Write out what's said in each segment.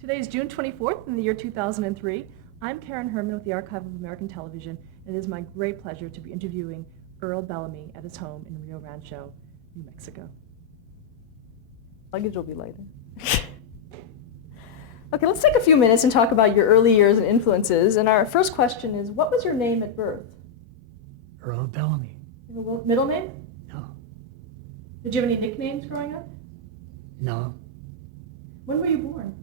Today is June 24th in the year 2003. I'm Karen Herman with the Archive of American Television, and it is my great pleasure to be interviewing Earl Bellamy at his home in Rio Rancho, New Mexico. Luggage will be later. Okay, let's take a few minutes and talk about your early years and influences. And our first question is, what was your name at birth? Earl Bellamy. Your middle name? No. Did you have any nicknames growing up? No. When were you born?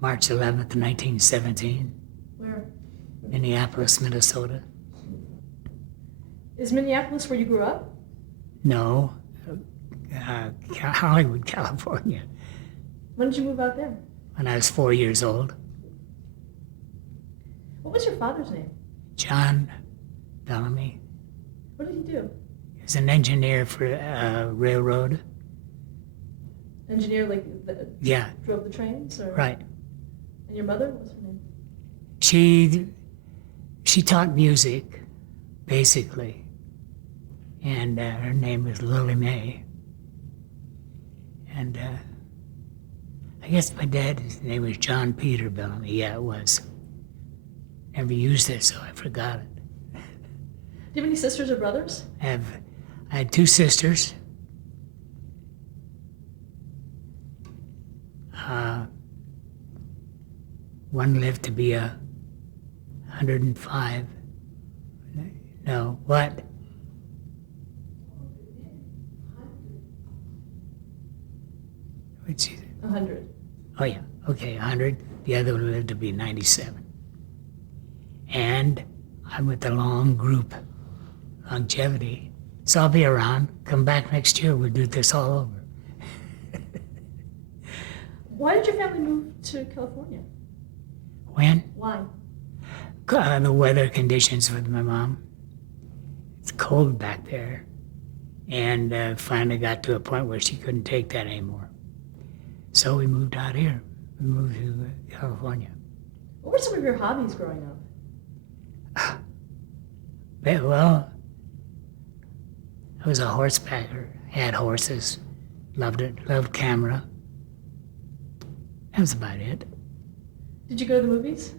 March 11th, 1917. Where? Minneapolis, Minnesota. Is Minneapolis where you grew up? No. Hollywood, California. When did you move out there? When I was 4 years old. What was your father's name? John Bellamy. What did he do? He was an engineer for a railroad. Engineer, like Yeah. drove the trains? Or? Right. And your mother? What was her name? She taught music, basically. And her name was Lily Mae. And I guess my dad's name was John Peter Bellamy. Yeah, it was. Never used it, so I forgot it. Do you have any sisters or brothers? I had two sisters. One lived to be 105. No, what? What's it? 100. Oh yeah, okay, 100. The other one lived to be 97. And I'm with the long group, longevity. So I'll be around. Come back next year, we'll do this all over. Why did your family move to California? When? Why? The weather conditions with my mom. It's cold back there. And finally got to a point where she couldn't take that anymore. So we moved out here. We moved to California. What were some of your hobbies growing up? Well, I was a horsebacker, had horses, loved it, loved camera. That was about it. Did you go to the movies?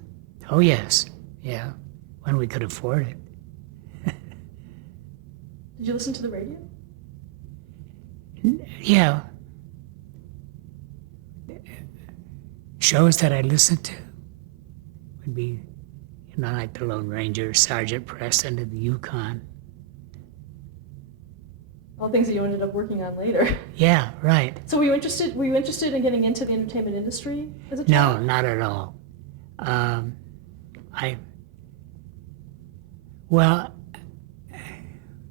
Oh yes, yeah, when we could afford it. Did you listen to the radio? Yeah. Shows that I listened to would be, like the Lone Ranger, Sergeant Preston of the Yukon. All things that you ended up working on later. Yeah, right. So were you interested in getting into the entertainment industry as a No, child? not at all.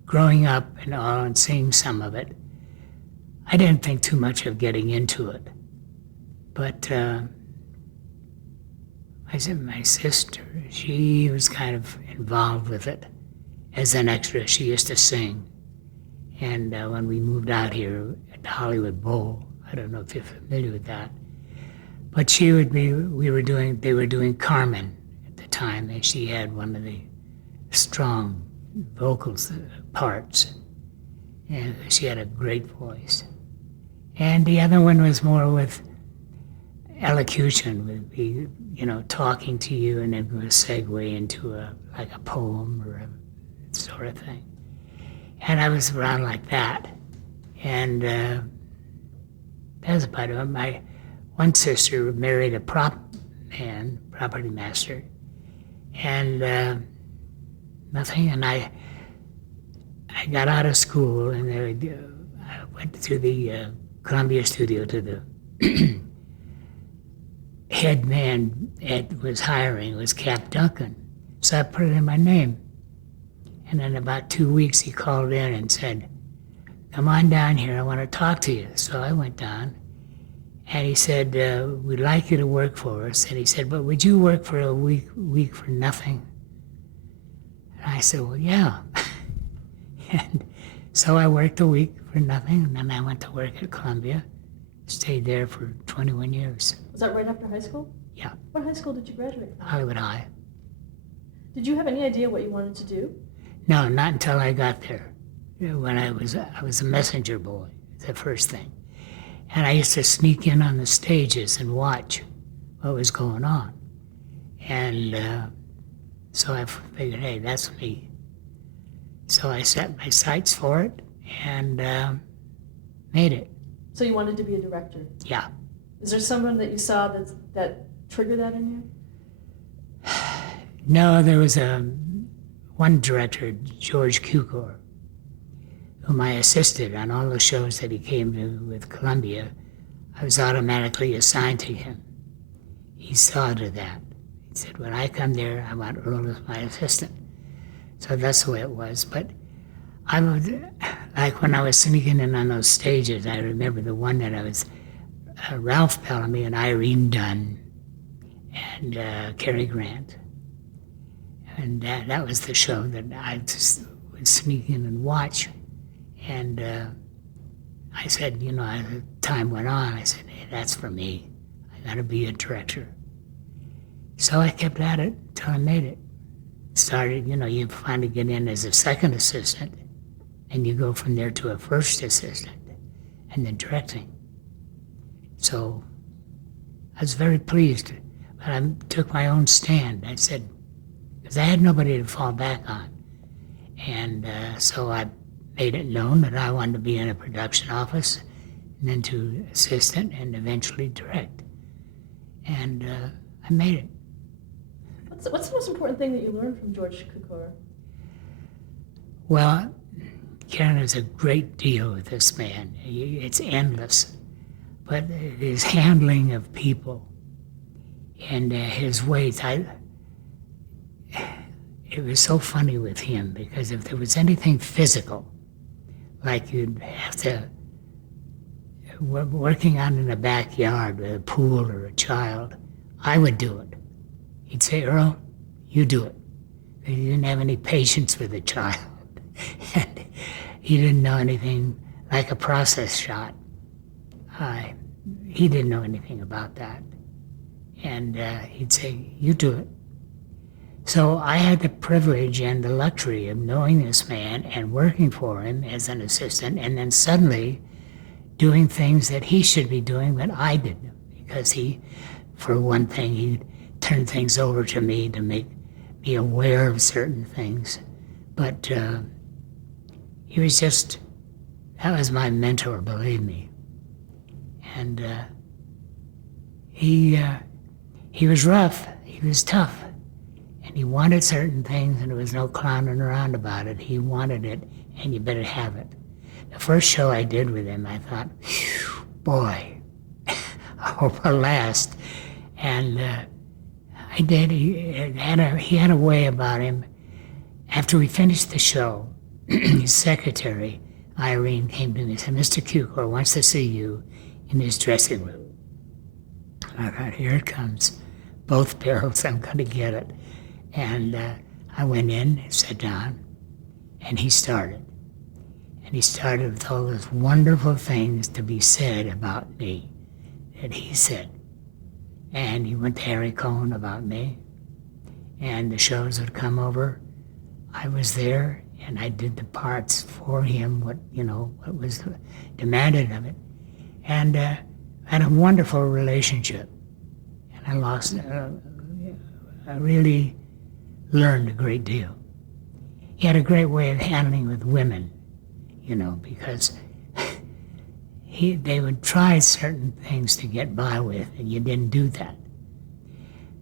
Growing up and all and seeing some of it, I didn't think too much of getting into it. But my sister, she was kind of involved with it as an extra. She used to sing. And when we moved out here at the Hollywood Bowl, I don't know if you're familiar with that, but they were doing Carmen at the time, and she had one of the strong vocals parts, and she had a great voice. And the other one was more with elocution, would be, talking to you and then go segue into a poem or a sort of thing. And I was around like that. And that was about it. My one sister married a property master, and nothing. And I got out of school, and I went to the Columbia studio to the head man Ed was hiring was Cap Duncan. So I put it in my name. And in about 2 weeks, he called in and said, "Come on down here, I want to talk to you." So I went down, and he said, "We'd like you to work for us." And he said, "But would you work for a week for nothing?" And I said, "Well, yeah." And so I worked a week for nothing, and then I went to work at Columbia, stayed there for 21 years. Was that right after high school? Yeah. What high school did you graduate from? Hollywood High. Did you have any idea what you wanted to do? No, not until I got there. When I was a messenger boy, the first thing. And I used to sneak in on the stages and watch what was going on. And so I figured, hey, that's me. So I set my sights for it and made it. So you wanted to be a director. Yeah. Is there someone that you saw that triggered that in you? No, there was one director, George Cukor, whom I assisted on all the shows that he came to with Columbia. I was automatically assigned to him. He saw to that. He said, when I come there, I want Earl as my assistant. So that's the way it was. But I would, like when I was sneaking in on those stages, I remember the one that I was Ralph Bellamy and Irene Dunn and Cary Grant. And that was the show that I just would sneak in and watch. And I said, as time went on, I said, hey, that's for me. I gotta be a director. So I kept at it until I made it. Started, you finally get in as a second assistant, and you go from there to a first assistant, and then directing. So I was very pleased, but I took my own stand. I said, because I had nobody to fall back on. And so I made it known that I wanted to be in a production office, and then to assistant, and eventually direct. And I made it. What's the most important thing that you learned from George Cukor? Well, Karen, there's a great deal with this man. It's endless. But his handling of people and his ways, it was so funny with him, because if there was anything physical, like you'd have to, working out in the backyard with a pool or a child, I would do it. He'd say, Earl, you do it. He didn't have any patience with a child. And he didn't know anything like a process shot. He didn't know anything about that. And he'd say, you do it. So I had the privilege and the luxury of knowing this man and working for him as an assistant, and then suddenly doing things that he should be doing but I didn't. Because he, for one thing, he turned things over to me to make me aware of certain things. But he was just, that was my mentor, believe me. And he was rough, he was tough, and he wanted certain things, and there was no clowning around about it. He wanted it, and you better have it. The first show I did with him, I thought, boy, I hope I last. And I did. He had a way about him. After we finished the show, his secretary, Irene, came to me and said, Mr. Cukor wants to see you in his dressing room. I thought, here it comes. Both barrels, I'm going to get it. And I went in, sat down, and he started. And he started with all those wonderful things to be said about me that he said. And he went to Harry Cohn about me, and the shows would come over. I was there, and I did the parts for him, what was demanded of it. And I had a wonderful relationship. And I really learned a great deal. He had a great way of handling with women, because they would try certain things to get by with, and you didn't do that.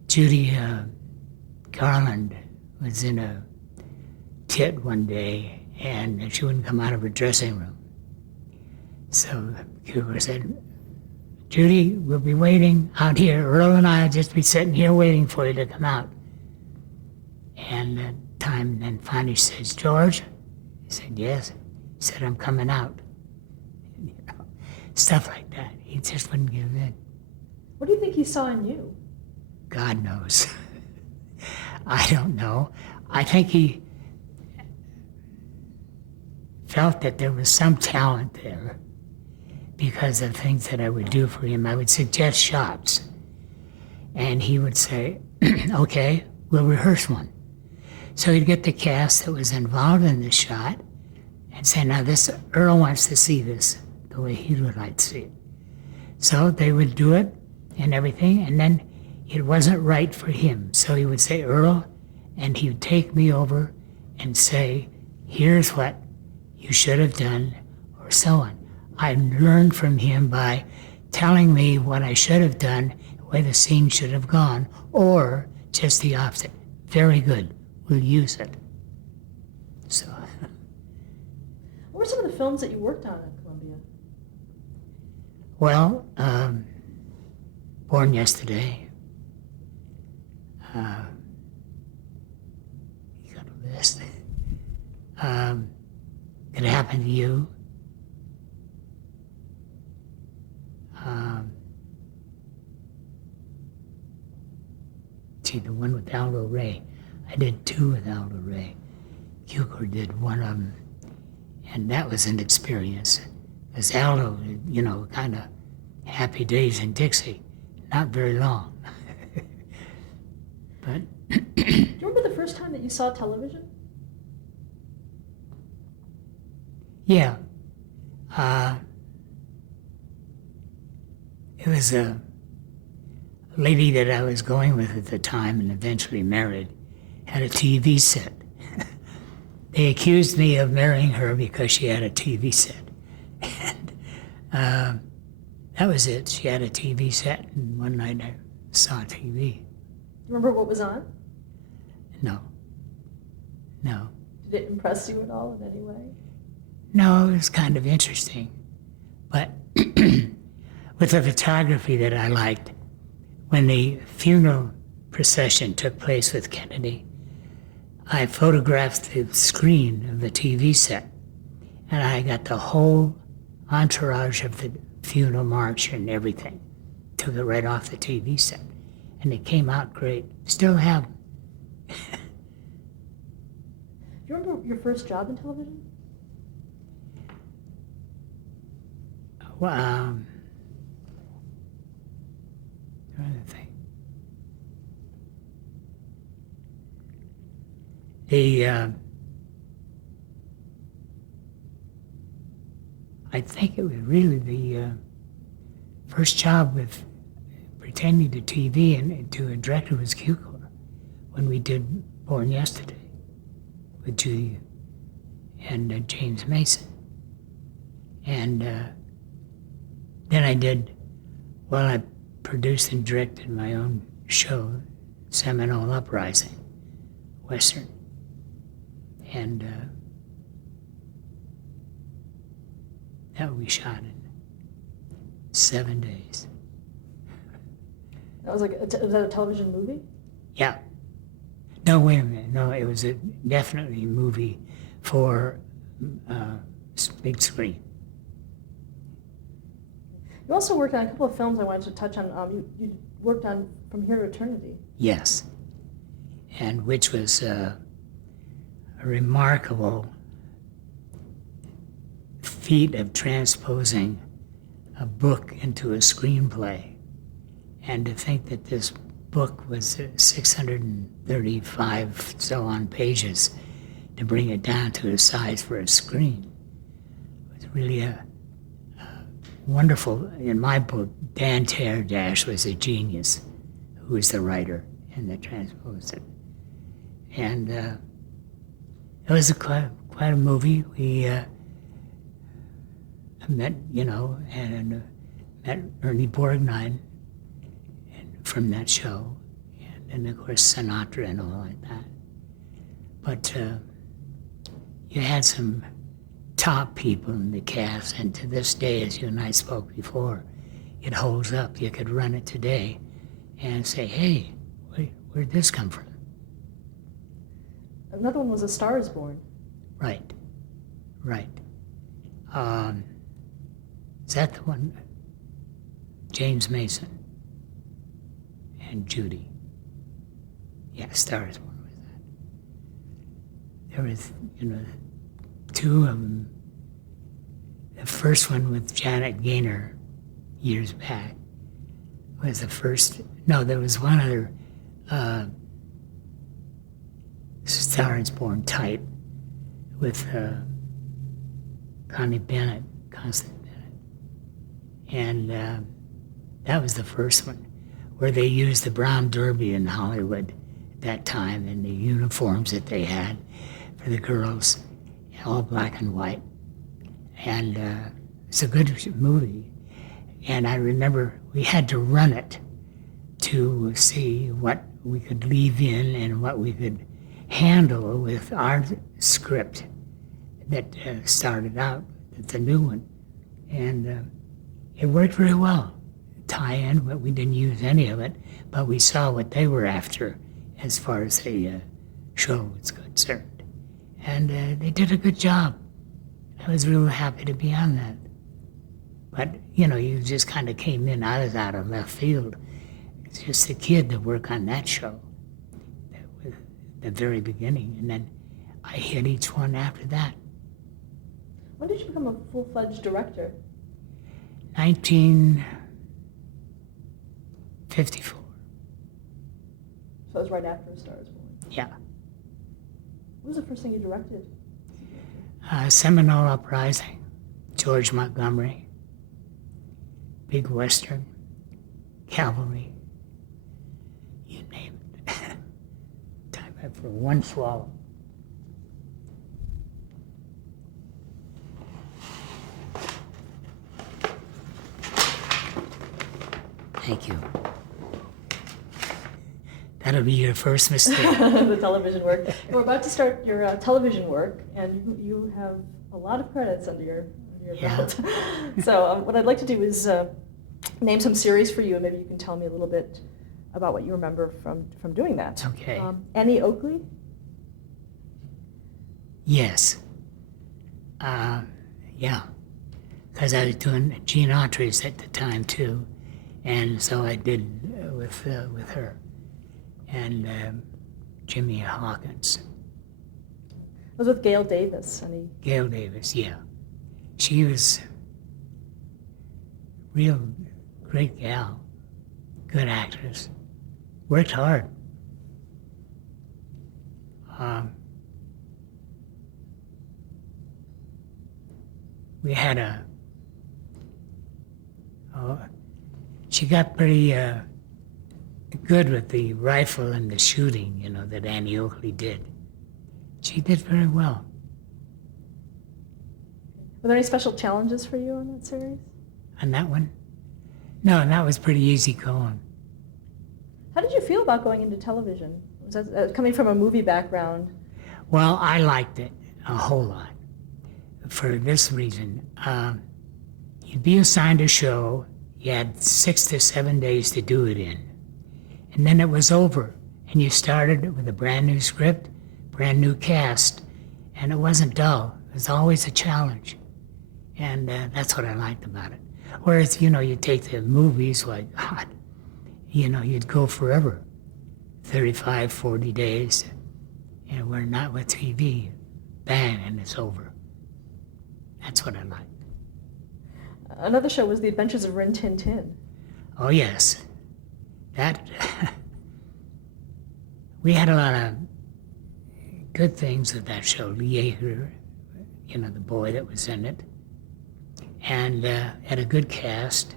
Judy Garland was in a tit one day, and she wouldn't come out of her dressing room. So Cukor said, Judy, we'll be waiting out here. Earl and I will just be sitting here waiting for you to come out. And that time, then finally she says, George? He said, yes. He said, I'm coming out. Stuff like that. He just wouldn't give in. What do you think he saw in you? God knows. I don't know. I think he felt that there was some talent there because of things that I would do for him. I would suggest shots, and he would say, okay, we'll rehearse one. So he'd get the cast that was involved in the shot and say, now this, Earl wants to see this the way he would like to see it. So they would do it and everything, and then it wasn't right for him. So he would say, Earl, and he would take me over and say, here's what you should have done, or so on. I learned from him by telling me what I should have done, where the scene should have gone, or just the opposite. Very good, we'll use it. So, What were some of the films that you worked on at Columbia? well, Born Yesterday. You got a list. It Happened to You. The one with Aldo Ray. I did 2 with Aldo Ray. Cukor did one of them, and that was an experience. Because Aldo, kind of Happy Days in Dixie, not very long. But Do you remember the first time that you saw television? yeah, it was a lady that I was going with at the time and eventually married, had a TV set. They accused me of marrying her because she had a TV set. And that was it. She had a TV set, and one night I saw TV. Remember what was on? No. Did it impress you at all in any way? No, it was kind of interesting. But with the photography that I liked, when the funeral procession took place with Kennedy, I photographed the screen of the TV set, and I got the whole entourage of the funeral march and everything. Took it right off the TV set, and it came out great. Still have them. Do you remember your first job in television? Well, trying to think. I think it was really the first job with pretending to TV and to a director was Cukor when we did Born Yesterday with Judy and James Mason. And then I produced and directed my own show, Seminole Uprising, Western. And that we shot in 7 days. That was was that a television movie? Yeah. No, wait a minute. No, it was definitely a movie for big screen. You also worked on a couple of films I wanted to touch on. You worked on From Here to Eternity. Yes. And which was a remarkable feat of transposing a book into a screenplay. And to think that this book was 635 so on pages, to bring it down to a size for a screen was really a wonderful. In my book, Dan Terdash was a genius, who was the writer and that transposed it. And it was quite a movie. We met, and met Ernie Borgnine from that show, and of course Sinatra and all like that. But you had some top people in the cast, and to this day, as you and I spoke before, it holds up. You could run it today and say, hey, where'd this come from? Another one was A Star is Born. Right. Is that the one? James Mason and Judy. Yeah, Star is Born was that. There was, 2 of them. The first one with Janet Gaynor years back was the first. No, there was one other Star is Born type with Constance Bennett. And that was the first one. where they used the brown derby in Hollywood at that time, and the uniforms that they had for the girls, all black and white. And it's a good movie. And I remember we had to run it to see what we could leave in and what we could handle with our script that started out, the new one. And it worked very well. Tie-in, but we didn't use any of it, but we saw what they were after as far as the show was concerned. And they did a good job. I was really happy to be on that. But, you just kind of came in. I was out of left field. It's just a kid to work on that show at the very beginning. And then I hit each one after that. When did you become a full-fledged director? 1954. So it was right after A Star is Born. Yeah. What was the first thing you directed? Seminole Uprising, George Montgomery, Big Western, Cavalry, you name it. Time for one swallow. Thank you. That'll be your first mistake. The television work. We're about to start your television work, and you have a lot of credits under your belt. So what I'd like to do is name some series for you, and maybe you can tell me a little bit about what you remember from doing that. Okay. Annie Oakley? Yes. Yeah. Because I was doing Gene Autry's at the time, too. And so I did with her. And Jimmy Hawkins. I was with Gail Davis. Gail Davis, yeah. She was real great gal, good actress, worked hard. We had she got pretty good with the rifle and the shooting, that Annie Oakley did. She did very well. Were there any special challenges for you on that series? On that one? No, that was pretty easy going. How did you feel about going into television? Was that, coming from a movie background? Well, I liked it a whole lot. For this reason, you'd be assigned a show, you had 6 to 7 days to do it in. And then it was over, and you started with a brand new script, brand new cast, and it wasn't dull. It was always a challenge, and that's what I liked about it. Whereas, you take the movies, like, God, you'd go forever, 35, 40 days, and we're not with TV. Bang, and it's over. That's what I liked. Another show was The Adventures of Rin Tin Tin. Oh, yes. That, we had a lot of good things with that show. Lee Yeager, the boy that was in it, and had a good cast.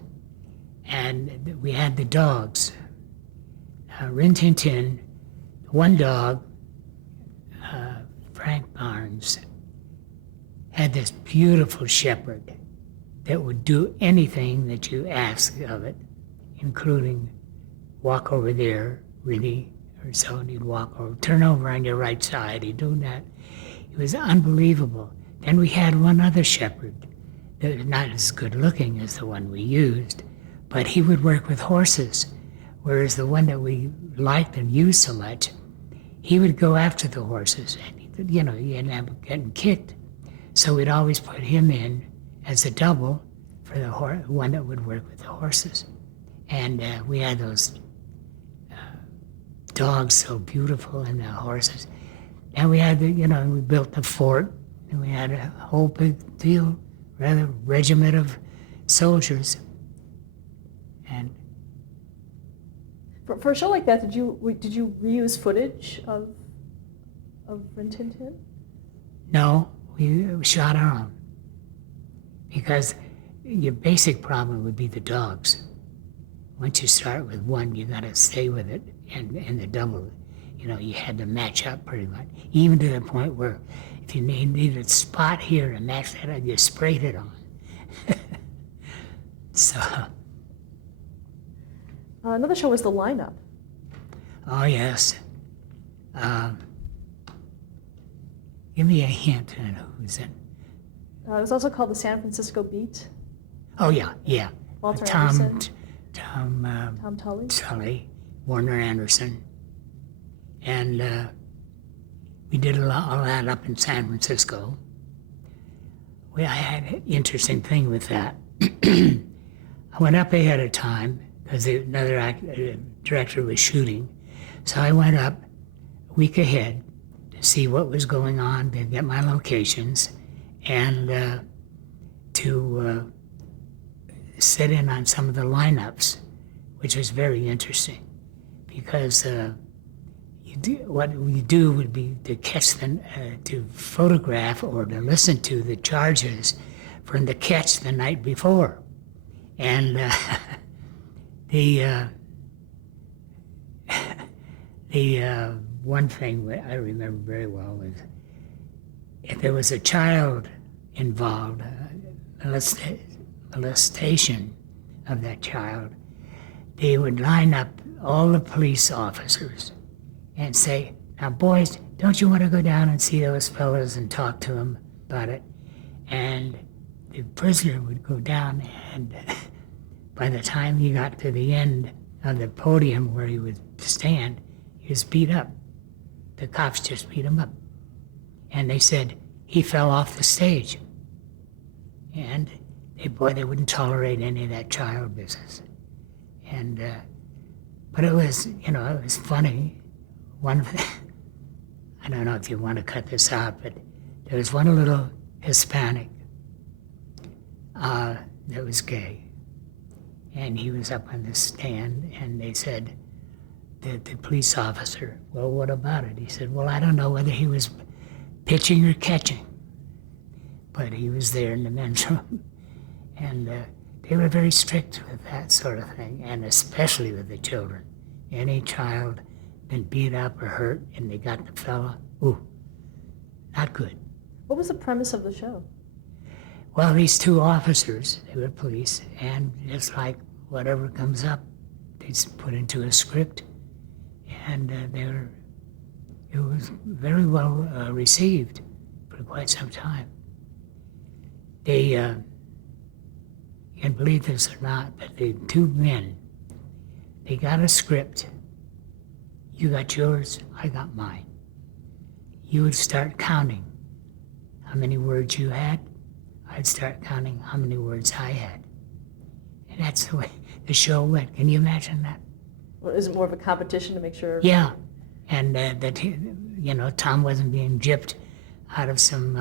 And we had the dogs. Rin Tin Tin, one dog, Frank Barnes, had this beautiful shepherd that would do anything that you asked of it, including walk over there, really, or so, and he'd walk over, turn over on your right side, he'd do that. It was unbelievable. Then we had one other shepherd that was not as good looking as the one we used, but he would work with horses, whereas the one that we liked and used so much, he would go after the horses, and he ended up getting kicked. So we'd always put him in as a double for the one that would work with the horses. And we had those dogs so beautiful and the horses. And we had we built the fort, and we had a whole big deal, rather regiment of soldiers. And for a show like that, did you reuse footage of Rin Tin Tin? no, we shot our own. Because your basic problem would be the dogs. once you start with one, you got to stay with it, and the double, you had to match up pretty much, even to the point where if you needed a spot here to match that up, you sprayed it on. So. Another show was The Lineup. Oh yes. Give me a hint on who's in. It was also called The San Francisco Beat. Oh yeah. Walter Tom Anderson. Tom Tully. Tully, Warner Anderson, and we did all that up in San Francisco. I had an interesting thing with that. I went up ahead of time because another director was shooting, so I went up a week ahead to see what was going on, to get my locations, and to sit in on some of the lineups, which was very interesting, because what we do would be to catch them, to photograph or to listen to the charges from the catch the night before, and the one thing I remember very well was if there was a child involved, molestation of that child, they would line up all the police officers and say, "Now, boys, don't you want to go down and see those fellas and talk to them about it?" And the prisoner would go down, and by the time he got to the end of the podium where he would stand, he was beat up. The cops just beat him up. And they said he fell off the stage. And they wouldn't tolerate any of that child business. And, but it was, it was funny. I don't know if you want to cut this out, but there was one little Hispanic that was gay. And he was up on the stand, and they said, the police officer, "Well, what about it?" He said, "Well, I don't know whether he was pitching or catching, but he was there in the men's room." And they were very strict with that sort of thing, and especially with the children. Any child been beat up or hurt, and they got the fella, not good. What was the premise of the show? Well, these two officers, they were police, and just like whatever comes up, they put into a script, and it was very well received for quite some time. They, you can believe this or not, but the two men, they got a script. You got yours, I got mine. You would start counting how many words you had. I'd start counting how many words I had. And that's the way the show went. Can you imagine that? Well, is it more of a competition to make sure? Yeah. And that, Tom wasn't being gypped out of some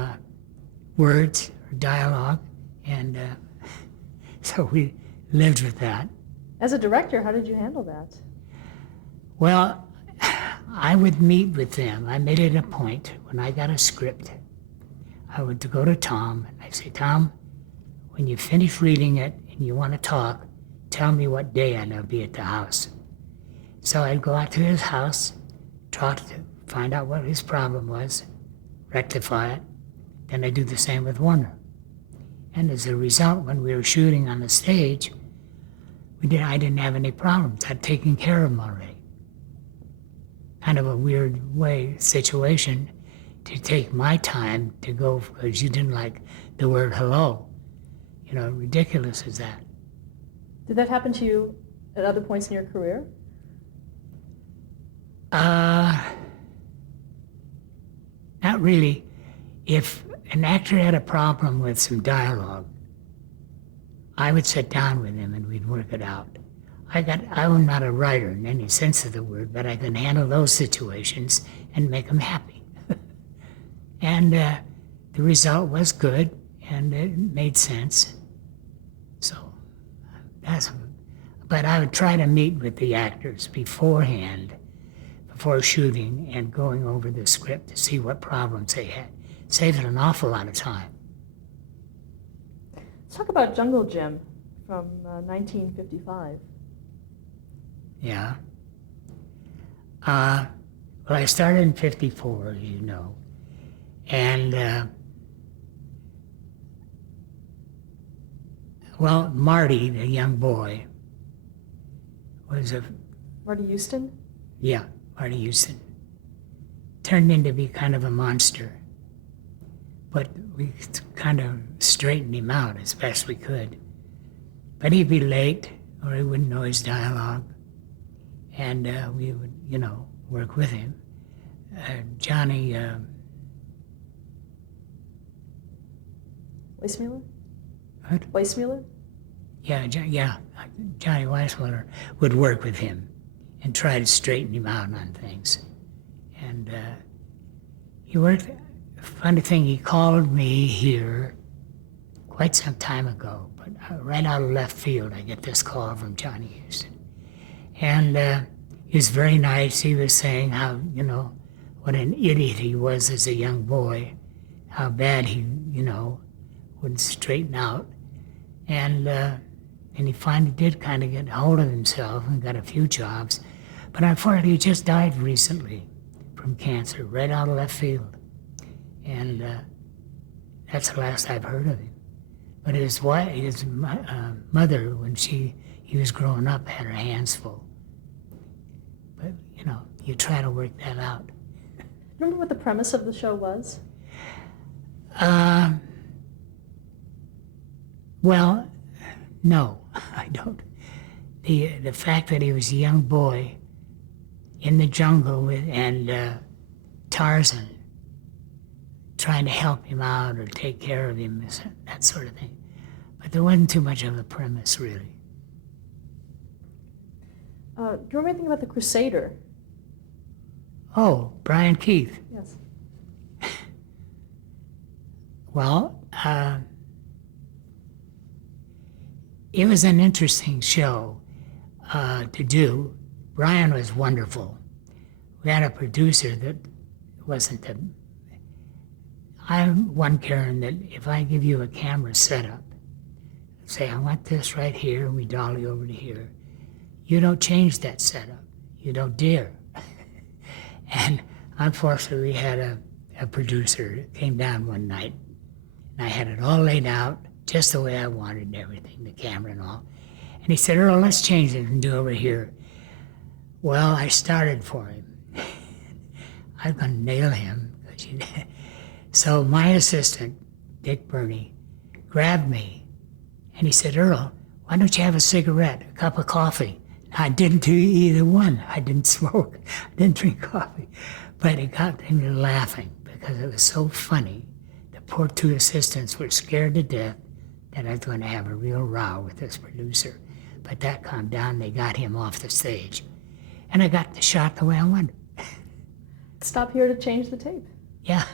words or dialogue. And so we lived with that. As a director, how did you handle that? Well, I would meet with them. I made it a point when I got a script. I would go to Tom and I'd say, "Tom, when you finish reading it and you want to talk, tell me what day and I'll be at the house." So I'd go out to his house, try to find out what his problem was, rectify it. Then I'd do the same with Warner. And as a result, when we were shooting on the stage, I didn't have any problems. I'd taken care of them already. Kind of a weird situation to take my time to go because you didn't like the word hello. Ridiculous is that. Did that happen to you at other points in your career? Not really. If an actor had a problem with some dialogue, I would sit down with him and we'd work it out. I'm not a writer in any sense of the word, but I can handle those situations and make them happy. And the result was good, and it made sense. So but I would try to meet with the actors beforehand, before shooting, and going over the script to see what problems they had. Saved an awful lot of time. Let's talk about Jungle Jim from 1955. Yeah. Well, I started in 54, as you know. And, well, Marty, the young boy, was Marty Houston? yeah, Marty Houston. Turned into be kind of a monster. But we kind of straightened him out as best we could. But he'd be late, or he wouldn't know his dialogue. And we would, work with him. Johnny... Weissmuller? What? Weissmuller? Yeah, Johnny Weissmuller would work with him and try to straighten him out on things. And he worked. Funny thing, he called me here quite some time ago, but right out of left field, I get this call from Johnny Houston. And he was very nice. He was saying how, what an idiot he was as a young boy, how bad he, wouldn't straighten out. And he finally did kind of get a hold of himself and got a few jobs. But unfortunately, he just died recently from cancer, right out of left field. And that's the last I've heard of him. But his mother, when he was growing up, had her hands full. But, you try to work that out. Remember what the premise of the show was? Well, no, I don't. The fact that he was a young boy in the jungle and Tarzan trying to help him out or take care of him, that sort of thing. But there wasn't too much of a premise, really. Do you remember anything about the Crusader? Oh, Brian Keith. Yes. Well, it was an interesting show to do. Brian was wonderful. We had a producer that wasn't the... I'm one, Karen, that if I give you a camera setup, say, I want this right here, we dolly over to here, you don't change that setup. You don't dare. And unfortunately, we had a producer that came down one night, and I had it all laid out just the way I wanted and everything, the camera and all. And he said, Earl, let's change it and do over here. Well, I started for him. I was going to nail him. So my assistant, Dick Burney, grabbed me, and he said, Earl, why don't you have a cigarette, a cup of coffee? I didn't do either one. I didn't smoke. I didn't drink coffee. But it got me laughing because it was so funny. The poor two assistants were scared to death that I was going to have a real row with this producer. But that calmed down. They got him off the stage. And I got the shot the way I wanted. Stop here to change the tape. Yeah.